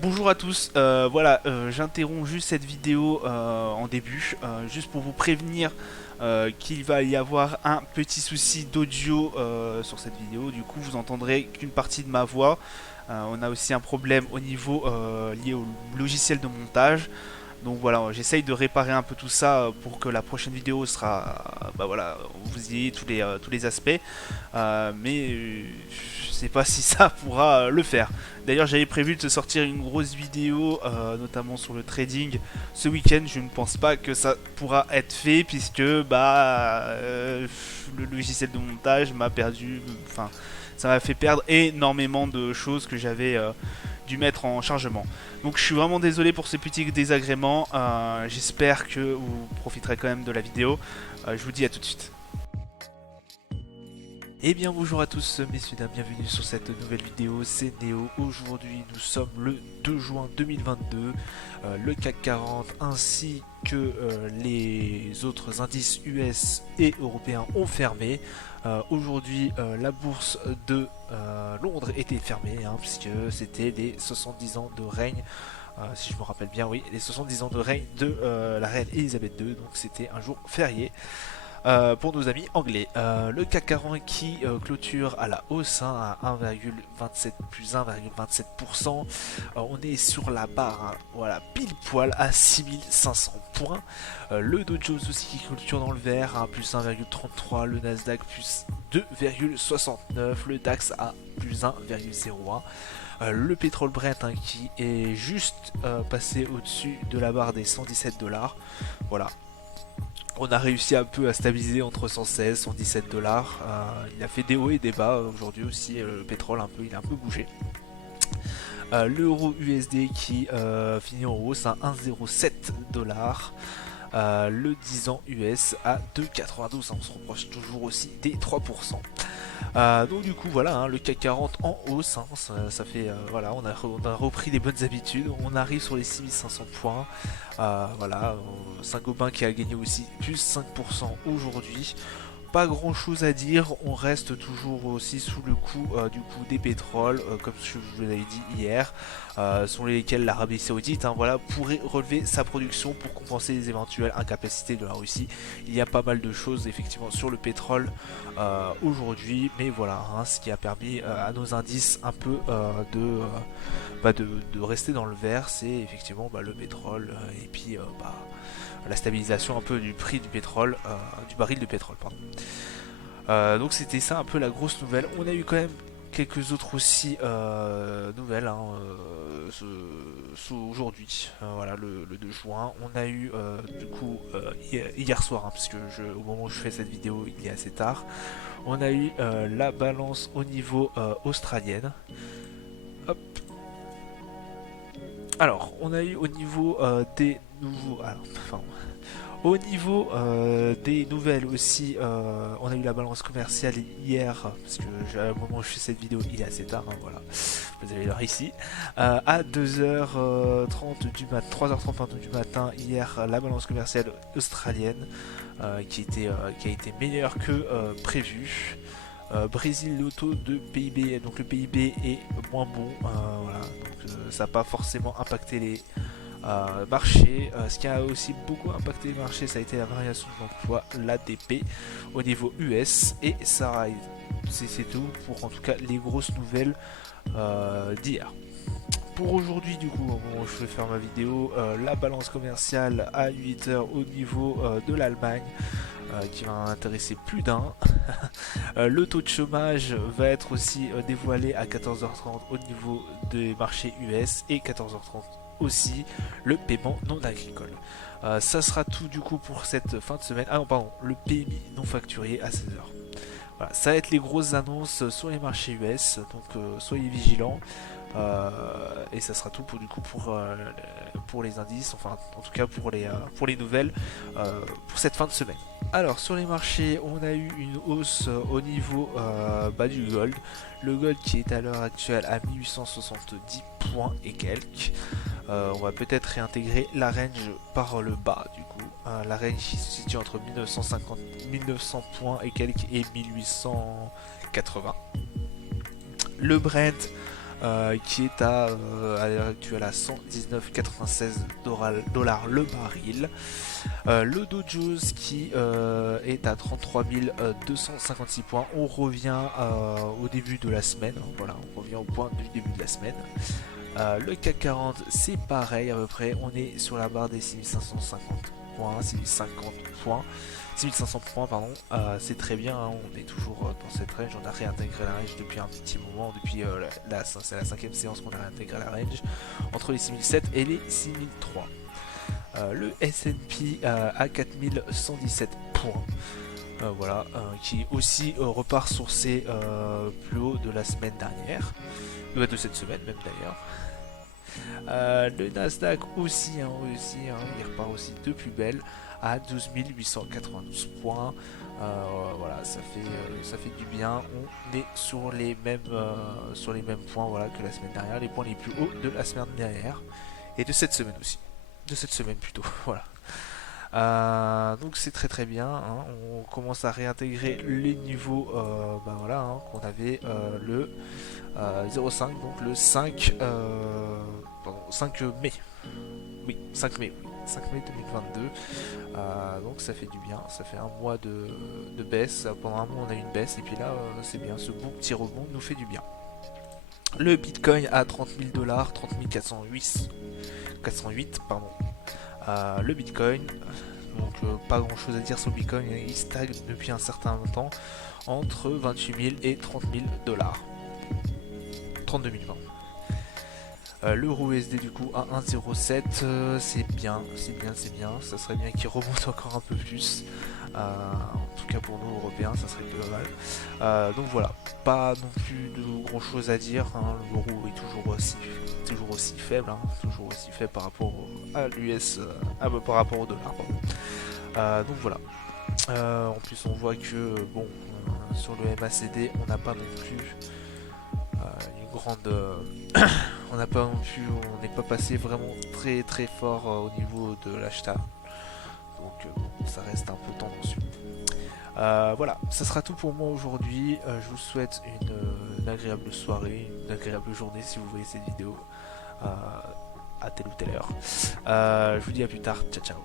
Bonjour à tous, j'interromps juste cette vidéo en début, juste pour vous prévenir qu'il va y avoir un petit souci d'audio sur cette vidéo. Du coup vous entendrez qu'une partie de ma voix. On a aussi un problème au niveau lié au logiciel de montage. Donc voilà, j'essaye de réparer un peu tout ça pour que la prochaine vidéo sera, vous ayez tous les aspects. Mais je sais pas si ça pourra le faire. D'ailleurs, j'avais prévu de te sortir une grosse vidéo, notamment sur le trading ce week-end. Je ne pense pas que ça pourra être fait puisque le logiciel de montage m'a perdu, enfin, ça m'a fait perdre énormément de choses que j'avais dû mettre en chargement. Donc je suis vraiment désolé pour ce petit désagrément. J'espère que vous profiterez quand même de la vidéo. Je vous dis à tout de suite. Eh bien bonjour à tous messieurs dames, bienvenue sur cette nouvelle vidéo, c'est Néo. Aujourd'hui nous sommes le 2 juin 2022, le CAC 40 ainsi que les autres indices US et européens ont fermé. Aujourd'hui la bourse de Londres était fermée puisque c'était les 70 ans de règne, si je me rappelle bien, oui, les 70 ans de règne de la reine Elisabeth II, donc c'était un jour férié. Pour nos amis anglais. Le CAC 40 qui clôture à la hausse à 1,27 plus 1,27%. On est sur la barre, voilà, pile poil à 6500 points. Le Dow Jones aussi qui clôture dans le vert à plus 1,33, le Nasdaq plus 2,69, le DAX à plus 1,01. Le pétrole Brent qui est juste passé au-dessus de la barre des 117 dollars. Voilà, on a réussi un peu à stabiliser entre 116 et 117 dollars. Il a fait des hauts et des bas aujourd'hui aussi. Le pétrole il a un peu bougé. L'euro USD qui finit en hausse à 1,07 dollars. Le 10 ans US à 2,92. On se reproche toujours aussi des 3%. Donc du coup voilà, le CAC 40 en hausse, ça fait voilà, on a repris les bonnes habitudes, on arrive sur les 6500 points. Voilà, Saint-Gobain qui a gagné aussi plus 5% aujourd'hui. Pas grand chose à dire, on reste toujours aussi sous le coup du coup des pétroles, comme je vous l'avais dit hier, sur lesquels l'Arabie Saoudite voilà, pourrait relever sa production pour compenser les éventuelles incapacités de la Russie. Il y a pas mal de choses effectivement sur le pétrole aujourd'hui, mais voilà, ce qui a permis à nos indices un peu de rester dans le vert, c'est effectivement le pétrole et puis la stabilisation un peu du prix du pétrole, du baril de pétrole, pardon. Donc c'était ça un peu la grosse nouvelle. On a eu quand même quelques autres aussi nouvelles aujourd'hui, voilà, le 2 juin. On a eu du coup hier soir, puisque au moment où je fais cette vidéo il est assez tard, on a eu la balance au niveau australienne. Hop. Alors, on a eu au niveau des nouveaux. Alors, enfin, au niveau des nouvelles aussi, on a eu la balance commerciale hier, parce que au moment où je fais cette vidéo, il est assez tard, voilà, vous avez l'heure ici, à 2h30 du matin, 3h30 du matin, hier, la balance commerciale australienne qui a été meilleure que prévu. Brésil, le taux de PIB, donc le PIB est moins bon, voilà, donc ça n'a pas forcément impacté les marché. Ce qui a aussi beaucoup impacté les marchés, ça a été la variation de l'emploi, l'ADP au niveau US. Et ça, c'est tout pour en tout cas les grosses nouvelles d'hier. Pour aujourd'hui, du coup, bon, je vais faire ma vidéo. La balance commerciale à 8h au niveau de l'Allemagne. Qui va intéresser plus d'un. Le taux de chômage va être aussi dévoilé à 14h30 au niveau des marchés US et 14h30 aussi le paiement non agricole. Ça sera tout du coup pour cette fin de semaine. Ah non, pardon, le PMI non facturé à 16h. Voilà, ça va être les grosses annonces sur les marchés US, donc soyez vigilants. Et ça sera tout pour les indices, enfin en tout cas pour les nouvelles pour cette fin de semaine. Alors sur les marchés, on a eu une hausse au niveau du gold. Le gold qui est à l'heure actuelle à 1870 points et quelques. On va peut-être réintégrer la range par le bas du coup. La range qui se situe entre 1900 points et quelques et 1880. Le Brent qui est à l'heure actuelle à 119,96 dollars le baril. Le Dow Jones qui est à 33 256 points. On revient au début de la semaine. Voilà, on revient au point du début de la semaine. Le CAC 40 c'est pareil à peu près. On est sur la barre des 6550 points, 6050 points. 6500 points, pardon, c'est très bien, hein, on est toujours dans cette range, on a réintégré la range depuis un petit moment, depuis c'est la cinquième séance qu'on a réintégré la range, entre les 6007 et les 6003. Le S&P à 4117 points, voilà, qui aussi repart sur ses plus hauts de la semaine dernière, de cette semaine même d'ailleurs. Le Nasdaq aussi, il repart aussi de plus belle à 12 892 points. Voilà, ça fait du bien. On est sur les mêmes points, voilà, que la semaine dernière, les points les plus hauts de la semaine dernière et de cette semaine aussi, de cette semaine plutôt. Voilà. Donc c'est très très bien, hein. On commence à réintégrer les niveaux voilà, hein, qu'on avait le 0,5, donc le 5, 5 mai. Oui, 5 mai, 5 mai 2022. Donc ça fait du bien, ça fait un mois de baisse. Pendant un mois on a eu une baisse et puis là c'est bien, ce bon petit rebond nous fait du bien. Le Bitcoin à 30 000 dollars, 30 408, pardon. Le Bitcoin, donc pas grand chose à dire sur le Bitcoin, il stagne depuis un certain temps entre 28 000 et 30 000 dollars. 32 000 pardon. L'euro USD du coup à 1,07, c'est bien, ça serait bien qu'il remonte encore un peu plus, en tout cas pour nous Européens ça serait pas mal. Donc voilà, pas non plus de grand chose à dire, hein. L'euro est toujours aussi faible, hein, toujours aussi faible par rapport à l'US, par rapport au dollar. Donc voilà. En plus on voit que bon, sur le MACD on n'a pas non plus une grande on n'est pas passé vraiment très très fort au niveau de l'achat, donc bon, ça reste un peu tendancieux. Voilà, ça sera tout pour moi aujourd'hui. Je vous souhaite une agréable soirée, une agréable journée si vous voyez cette vidéo à telle ou telle heure. Je vous dis à plus tard, ciao ciao.